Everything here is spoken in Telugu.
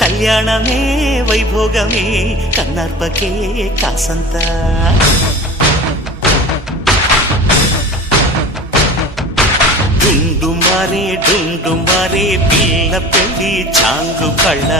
కళ్యాణమే వైభోగమే కన్నార్పకే కాసంత డుండు మారే పిల్ల పెళ్ళి చాంగు కళ్ళ